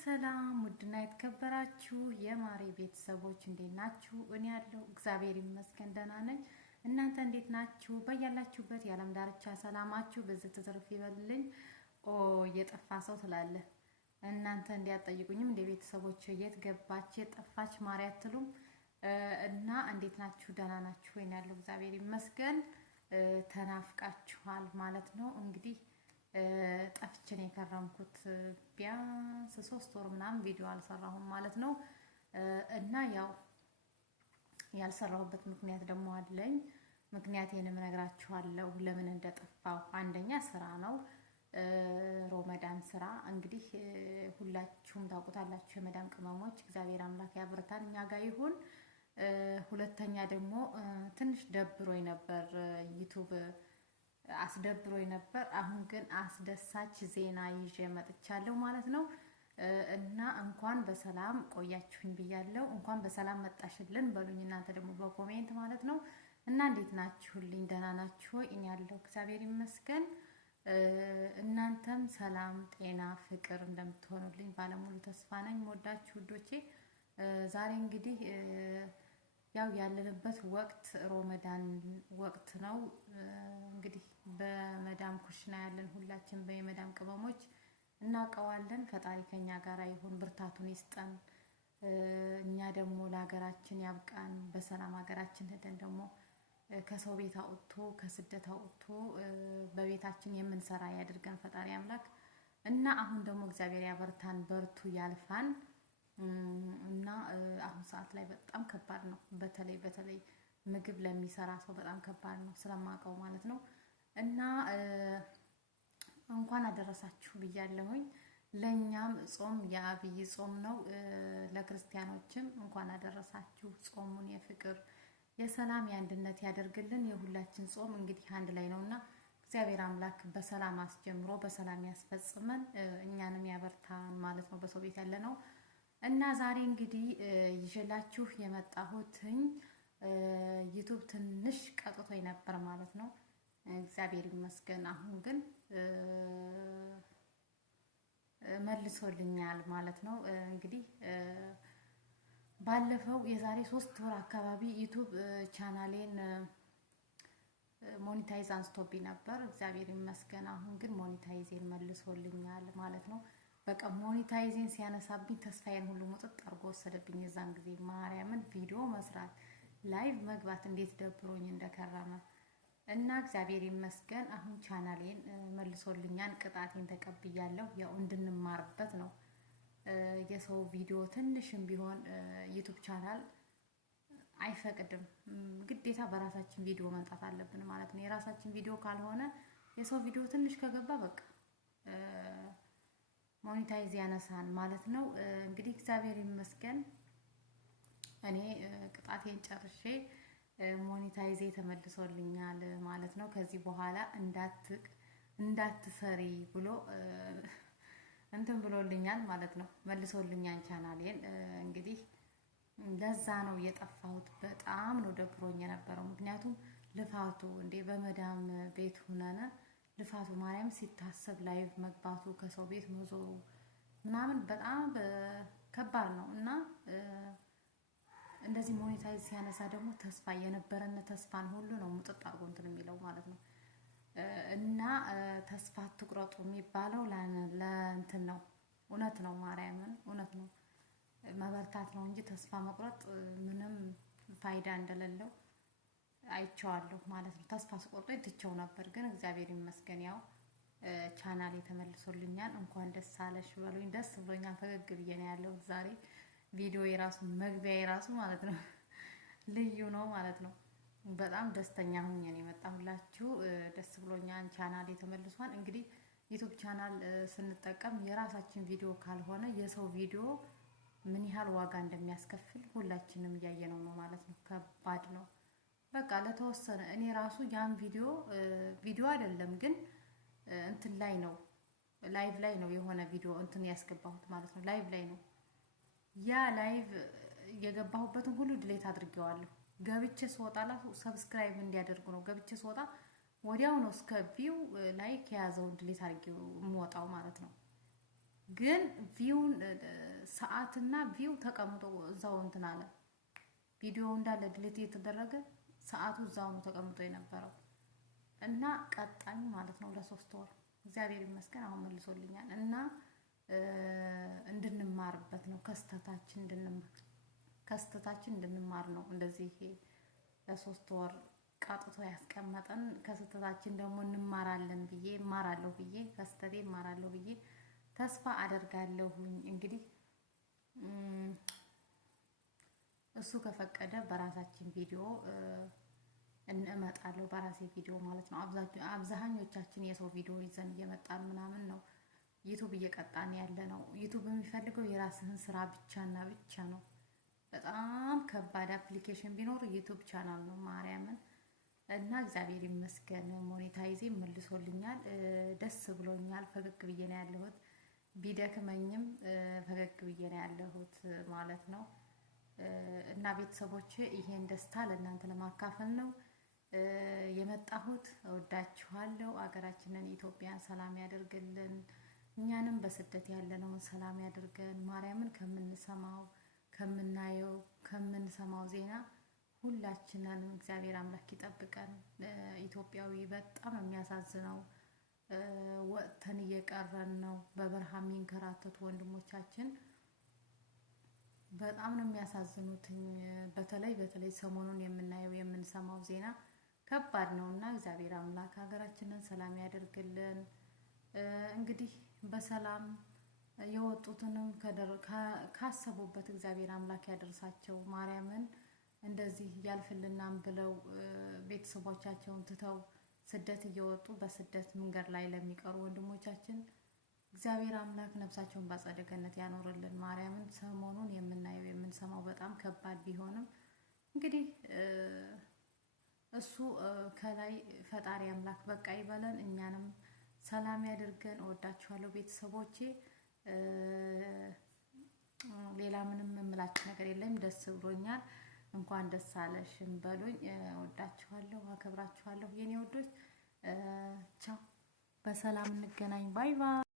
ሰላም ውድና የተከበራችሁ የማሬ ቤተሰቦች እንዴት ናችሁ? እኔ ያለው እግዚአብሔር ይመስገን ደህና ነኝ። እናንተ እንዴት ናችሁ? በያላችሁበት የዓለም ዳርቻ ሰላማችሁ በዚህ ትርፍ ይበልልኝ። የጠፋ ሰው ስላለ እናንተ እንዲያጠይቁኝም እንደ ቤተሰቦች የት ገባች የጠፋች ማሪ አትሉም እና እንዴት ናችሁ? ደህና ናችሁ ወይ? ያለው እግዚአብሔር ይመስገን። ተናፍቃችኋል ማለት ነው እንግዲህ ጠፍቼ ነው የከረምኩት። ቢያንስ 3 ወር ምናምን ቪዲዮ አልሰራሁም ማለት ነው። እና ያው ያልሰራሁበት ምክንያት ደግሞ አለኝ። ምክንያቴንም እነግራችኋለሁ ለምን እንደጠፋሁ። አንደኛ ስራ ነው፣ ሮመዳን ስራ እንግዲህ ሁላችሁም ታውቁታላችሁ የመዳም ቅመሞች። እግዚአብሔር አምላክ ያብርታን እኛ ጋር ይሁን። ሁለተኛ ደግሞ ትንሽ ደብሮኝ ነበር ዩቲዩብ አስደብሮኝ ነበር። አሁን ግን አስደሳች ዜና ይዤ መጥቻለሁ ማለት ነው። እና እንኳን በሰላም ቆያችሁኝ ብያለሁ። እንኳን በሰላም መጣሽልን በሉኝ እናንተ ደግሞ በኮሜንት ማለት ነው። እና እንዴት ናችሁልኝ? ደህና ናችሁ ወይ? እኔ ያለው እግዚአብሔር ይመስገን። እናንተም ሰላም፣ ጤና፣ ፍቅር እንደምትሆኑልኝ ባለሙሉ ተስፋ ነኝ። ወዳችሁ ውዶቼ። ዛሬ እንግዲህ ያው ያለንበት ወቅት ሮመዳን ወቅት ነው። እንግዲህ በመዳም ኩሽና ያለን ሁላችን በየመዳም ቅመሞች እናውቀዋለን። ፈጣሪ ከኛ ጋር ይሁን፣ ብርታቱን ይስጠን። እኛ ደግሞ ለሀገራችን ያብቃን። በሰላም ሀገራችን ሄደን ደግሞ ከሰው ቤት አውጥቶ ከስደት አውጥቶ በቤታችን የምንሰራ ያድርገን ፈጣሪ አምላክ እና አሁን ደግሞ እግዚአብሔር ያበርታን፣ በርቱ፣ ያልፋን እና አሁን ሰዓት ላይ በጣም ከባድ ነው። በተለይ ምግብ ለሚሰራ ሰው በጣም ከባድ ነው ስለማውቀው ማለት ነው። እና እንኳን አደረሳችሁ ብያለሁኝ። ለኛም ጾም የአብይ ጾም ነው። ለክርስቲያኖችም እንኳን አደረሳችሁ። ጾሙን የፍቅር የሰላም የአንድነት ያደርግልን። የሁላችን ጾም እንግዲህ አንድ ላይ ነውና እግዚአብሔር አምላክ በሰላም አስጀምሮ በሰላም ያስፈጽመን፣ እኛንም ያበርታን ማለት ነው በሰው ቤት ያለ ነው። እና ዛሬ እንግዲህ ይዤላችሁ የመጣሁትኝ ዩቲዩብ ትንሽ ቀጥቶኝ ነበር ማለት ነው። እግዚአብሔር ይመስገን አሁን ግን መልሶልኛል ማለት ነው። እንግዲህ ባለፈው የዛሬ 3 ወር አካባቢ ዩቲዩብ ቻናሌን ሞኔታይዝ አንስቶብኝ ነበር። እግዚአብሔር ይመስገን አሁን ግን ሞኔታይዜን መልሶልኛል ማለት ነው። በቃ ሞኔታይዜን ሲያነሳብኝ ተስፋዬን ሁሉ ሙጥጥ አድርጎ ወሰደብኝ። የዛን ጊዜ ማርያምን ቪዲዮ መስራት ላይቭ መግባት እንዴት ደብሮኝ እንደከረመ እና እግዚአብሔር ይመስገን አሁን ቻናሌን መልሶልኛል። ቅጣቴን ተቀብያለሁ። ያው እንድንማርበት ነው። የሰው ቪዲዮ ትንሽም ቢሆን ዩቲዩብ ቻናል አይፈቅድም። ግዴታ በራሳችን ቪዲዮ መምጣት አለብን ማለት ነው። የራሳችን ቪዲዮ ካልሆነ የሰው ቪዲዮ ትንሽ ከገባ በቃ ሞኔታይዝ ያነሳን ማለት ነው። እንግዲህ እግዚአብሔር ይመስገን እኔ ቅጣቴን ጨርሼ ሞኔታይዜ ተመልሶልኛል ማለት ነው። ከዚህ በኋላ እንዳትሰሪ ብሎ እንትን ብሎልኛል ማለት ነው። መልሶልኛል ቻናሌን። እንግዲህ ለዛ ነው የጠፋሁት። በጣም ነው ደብሮኝ የነበረው። ምክንያቱም ልፋቱ እንዴ በመዳም ቤት ሆነነ ልፋቱ ማርያም ሲታሰብ ላይቭ መግባቱ ከሰው ቤት መዞሩ ምናምን በጣም ከባድ ነው እና እንደዚህ ሞኔታይዝ ሲያነሳ ደግሞ ተስፋ የነበረን ተስፋን ሁሉ ነው ሙጥጥ አድርጎ እንትን የሚለው ማለት ነው። እና ተስፋ አትቁረጡ የሚባለው ለእንትን ነው። እውነት ነው፣ ማርያምን እውነት ነው። መበርታት ነው እንጂ ተስፋ መቁረጥ ምንም ፋይዳ እንደሌለው አይቼዋለሁ ማለት ነው። ተስፋ ስቆርጦ ትቼው ነበር፣ ግን እግዚአብሔር ይመስገን ያው ቻናሌ ተመልሶልኛል። እንኳን ደስ አለሽ በሉኝ። ደስ ብሎኛል። ፈገግ ብዬ ነው ያለው ዛሬ። ቪዲዮ የራሱ መግቢያ የራሱ ማለት ነው ልዩ ነው ማለት ነው። በጣም ደስተኛ ሆኜ ነው የመጣሁላችሁ። ደስ ብሎኛል። ቻናሌ ተመልሷል። እንግዲህ ዩቲዩብ ቻናል ስንጠቀም የራሳችን ቪዲዮ ካልሆነ የሰው ቪዲዮ ምን ያህል ዋጋ እንደሚያስከፍል ሁላችንም እያየነው ነው ማለት ነው። ከባድ ነው። በቃ ለተወሰነ እኔ ራሱ ያን ቪዲዮ አይደለም ግን እንትን ላይ ነው ላይቭ ላይ ነው የሆነ ቪዲዮ እንትን ያስገባሁት ማለት ነው። ላይቭ ላይ ነው ያ ላይቭ የገባሁበትን ሁሉ ድሌት አድርጌዋለሁ። ገብቼ ስወጣላ ሰብስክራይብ እንዲያደርጉ ነው። ገብቼ ስወጣ ወዲያው ነው እስከ ቪው ላይክ የያዘውን ድሌት አድርጌው የምወጣው ማለት ነው። ግን ቪውን ሰዓትና ቪው ተቀምጦ እዛው እንትን አለ። ቪዲዮ እንዳለ ድሌት የተደረገ ሰዓቱ እዛው ነው ተቀምጦ የነበረው እና ቀጣኝ ማለት ነው ለ3 ወር እግዚአብሔር ይመስገን አሁን መልሶልኛል እና እንድንማርበት ነው ከስተታችን እንድንማር ነው እንደዚህ ለ3 ወር ቃጥቶ ያስቀመጠን። ከስተታችን ደግሞ እማራለሁ ብዬ ከስተቴ እማራለሁ ብዬ ተስፋ አደርጋለሁኝ። እንግዲህ እሱ ከፈቀደ በራሳችን ቪዲዮ እንመጣለሁ፣ በራሴ ቪዲዮ ማለት ነው። አብዛኞቻችን የሰው ቪዲዮ ይዘን እየመጣን ምናምን ነው ዩቲዩብ እየቀጣን ያለ ነው። ዩቲዩብ የሚፈልገው የራስህን ስራ ብቻና ብቻ ነው። በጣም ከባድ አፕሊኬሽን ቢኖር ዩቲዩብ ቻናል ነው ማርያምን። እና እግዚአብሔር ይመስገን ሞኔታይዜ መልሶልኛል። ደስ ብሎኛል። ፈገግ ብዬ ነው ያለሁት። ቢደክመኝም ፈገግ ብዬ ነው ያለሁት ማለት ነው። እና ቤተሰቦቼ ይሄን ደስታ ለእናንተ ለማካፈል ነው የመጣሁት። እወዳችኋለሁ። አገራችንን ኢትዮጵያን ሰላም ያደርግልን። እኛንም በስደት ያለነውን ሰላም ያደርገን። ማርያምን ከምንሰማው ዜና ሁላችንንም እግዚአብሔር አምላክ ይጠብቀን። ኢትዮጵያዊ በጣም የሚያሳዝነው ወጥተን እየቀረን ነው። በበረሃ የሚንከራተቱ ወንድሞቻችን በጣም ነው የሚያሳዝኑት። በተለይ ሰሞኑን የምንሰማው ዜና ከባድ ነውና እግዚአብሔር አምላክ ሀገራችንን ሰላም ያደርግልን። እንግዲህ በሰላም የወጡትንም ካሰቡበት እግዚአብሔር አምላክ ያደርሳቸው። ማርያምን እንደዚህ ያልፍልናም ብለው ቤተሰቦቻቸውን ትተው ስደት እየወጡ በስደት መንገድ ላይ ለሚቀሩ ወንድሞቻችን እግዚአብሔር አምላክ ነፍሳቸውን በአጸደ ገነት ያኖርልን። ማርያምን ሰሞኑን የምንሰማው በጣም ከባድ ቢሆንም እንግዲህ እሱ ከላይ ፈጣሪ አምላክ በቃ ይበለን፣ እኛንም ሰላም ያድርገን። እወዳችኋለሁ ቤተሰቦቼ። ሌላ ምንም የምላችሁ ነገር የለም። ደስ ብሎኛል። እንኳን ደስ አለሽም በሉኝ። እወዳችኋለሁ፣ አከብራችኋለሁ የኔ ወዶች። ቻው፣ በሰላም እንገናኝ። ባይ ባይ።